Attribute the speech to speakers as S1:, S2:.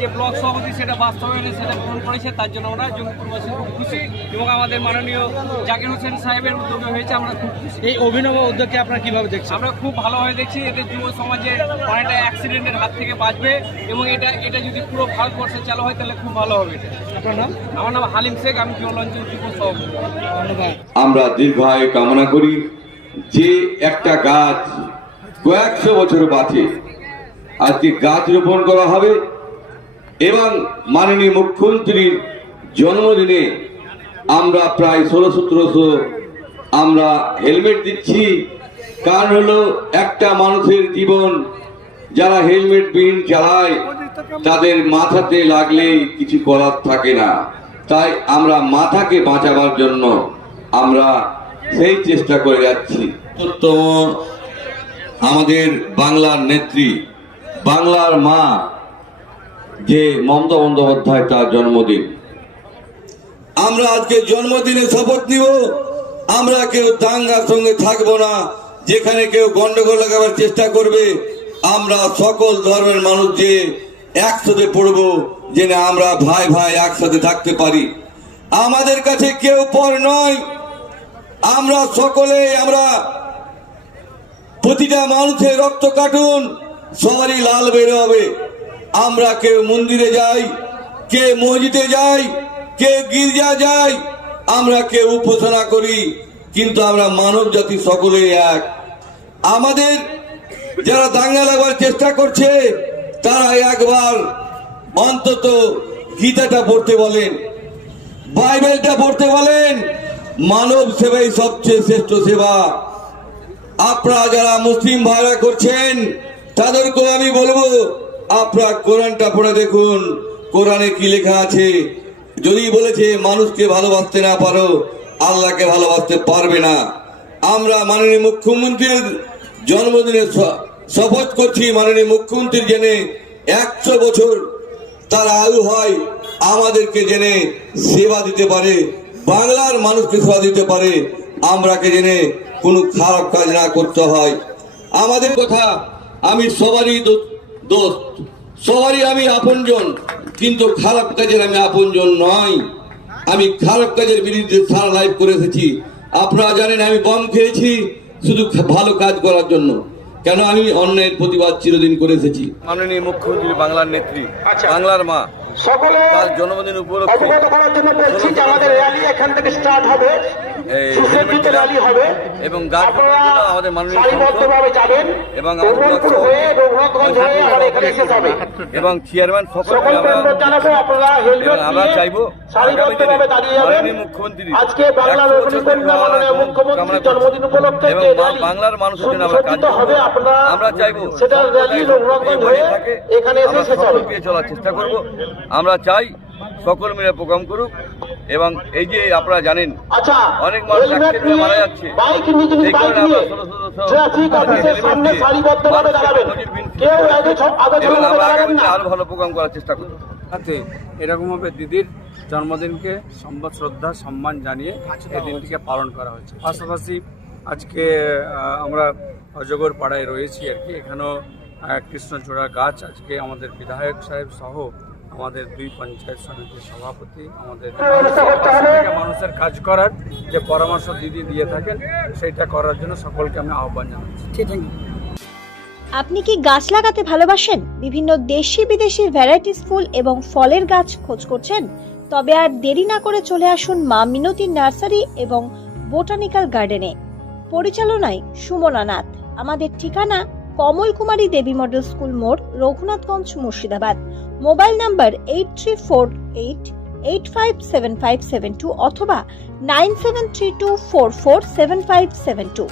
S1: যে ব্লক সভাপতি সেটা বাস্তবায়নে সেটা পূরণ করেছে তার জন্য আমরা জঙ্গিপুরবাসী খুব খুশি এবং আমাদের মাননীয় জাকির হোসেন সাহেবের উদ্যোগে হয়েছে আমরা খুব খুশি।
S2: এই অভিনব উদ্যোগকে আপনারা কীভাবে দেখছেন?
S1: আমরা খুব ভালোভাবে দেখছি এতে যুব সমাজে অনেকটা অ্যাক্সিডেন্টের হাত থেকে বাঁচবে এবং এটা এটা যদি পুরো ভারতবর্ষে চালু হয় তাহলে খুব ভালো হবে এটা।
S2: আপনার নাম?
S1: আমার নাম হালিম শেখ আমি জল অঞ্চল যুব সভাপতি।
S2: ধন্যবাদ।
S3: আমরা দীর্ঘায়ু কামনা করি যে একটা গাছ কয়েকশো বছর বাঁচে। আজকে গাছ রোপণ করা হবে। এবং মাননীয় মুখ্যমন্ত্রীর জন্মদিনে আমরা প্রায় ষোলো সতেরোশো আমরা হেলমেট দিচ্ছি। কারণ হলো একটা মানুষের জীবন, যারা হেলমেট বিহীন চালায়, তাদের মাথাতে লাগলেই কিছু করার থাকে না। তাই আমরা মাথাকে বাঁচাবার জন্য আমরা সেই চেষ্টা করে যাচ্ছি। আমাদের বাংলার নেত্রী, বাংলার মা যে মমতা বন্দ্যোপাধ্যায় তার জন্মদিন। আমরা আজকে জন্মদিনে শপথ নিব। আমরা কেউ দাঙ্গার সঙ্গে থাকব না। যেখানে কেউ গন্ডগোল লাগাবার চেষ্টা করবে, আমরা সকল ধর্মের মানুষ যে একসাথে পড়ব যে আমরা ভাই ভাই একসাথে থাকতে পারি। আমাদের কাছে কেউ পর নয়। আমরা সকলে, আমরা প্রতিটা মানুষের রক্ত কাটুন, সবারই লাল বের হবে আমরা কেউ মন্দিরে যাই, কে মসজিদে যাই, কে গির্জা যাই, আমরা কেউ উপাসনা করি, কিন্তু আমরা মানব জাতি সকলে এক। আমাদের যারা দাঙ্গা লাগার চেষ্টা করছে তারা একবার অন্তত গীতাটা পড়তে বলেন, বাইবেলটা পড়তে বলেন, মানব সেবাই সবচেয়ে শ্রেষ্ঠ সেবা। আপনারা যারা মুসলিম ভাইরা করছেন, তাদেরকেও আমি বলব আপনারা কোরআনটা পড়ে দেখুন। কোরআনে কি লেখা আছে? যদি বলেছে, মানুষকে ভালোবাসতে না পারো, আল্লাহকে ভালোবাসতে পারবে না। আমরা মাননীয় মুখ্যমন্ত্রীর জন্মদিনে শপথ করছি মাননীয় মুখ্যমন্ত্রীর জেনে একশো বছর তার আয়ু হয়, আমাদেরকে জেনে সেবা দিতে পারে, বাংলার মানুষকে সেবা দিতে পারে, আমরাকে জেনে কোনো খারাপ কাজ না করতে হয়। আমাদের কথা আমি সবারই দোস্ত সবারই আমি আপনজন কিন্তু খারাপ কাজের আমি আপনজন নয় আমি খারাপ কাজের বিরুদ্ধে সারা লাইফ করে এসেছি। আপনারা জানেন আমি বম খেয়েছি শুধু ভালো কাজ করার জন্য। কেন আমি অন্যায়ের প্রতিবাদ চিরদিন করে এসেছি।
S1: মাননীয় মুখ্যমন্ত্রী বাংলার নেত্রী বাংলার মা
S4: সকলে
S1: তার জন্মদিন উপলক্ষে এবং আমাদের মাননীয় এবং আমাদের এবং চেয়ারম্যান আমরা এবং চাইব
S4: সারিবদ্ধভাবে দাঁড়িয়ে
S1: মাননীয় মুখ্যমন্ত্রী
S4: আজকে বাংলা
S1: 100 বছর
S4: রেভলিউশন
S1: ধরে
S4: মাননীয়
S1: আমরা
S4: মুখ্যমন্ত্রীর
S1: কামনা করছি।
S4: জন্মদিন উপলক্ষে
S1: এবং বাংলার মানুষের জন্য আমরা কাজ আমরা চাইব
S4: এখানে
S1: চলার চেষ্টা করব। আমরা চাই সকল মিলে প্রোগ্রাম করুক। এবং এই যে আপনারা জানেন
S4: আচ্ছা
S1: অনেক মানুষ মারা যাচ্ছে। সেই কারণে আমরা ষোলো এবং আমরা আগামীতে আরও ভালো প্রোগ্রাম করার চেষ্টা করব।
S5: এরকমভাবে দিদির জন্মদিনকে সম্মান শ্রদ্ধা সম্মান জানিয়ে এই দিনটিকে পালন করা হয়েছে। পাশাপাশি আজকে আমরা অজগর পাড়ায় রয়েছি আর কি। এখানেও কৃষ্ণচূড়া গাছ আজকে আমাদের বিধায়ক সাহেব সহ আমাদের দুই পঞ্চায়েত সমিতির সভাপতি আমাদের মানুষের কাজ করার যে পরামর্শ দিদি দিয়ে থাকেন সেইটা করার জন্য সকলকে আমি আহ্বান জানাচ্ছি।
S6: আপনি কি গাছ লাগাতে ভালোবাসেন? বিভিন্ন দেশি বিদেশি ভ্যারাইটিস ফুল এবং ফলের গাছ খোঁজ করছেন? তবে আর দেরি না করে চলে আসুন মা মিনতি নার্সারি এবং বোটানিক্যাল গার্ডেনে। পরিচালনায় সুমনা নাথ। আমাদের ঠিকানা কমল কুমারী দেবী মডেল স্কুল মোড় Raghunathganj Murshidabad. mobile number eight three four eight eight five seven five seven two অথবা nine seven three two four four seven five seven two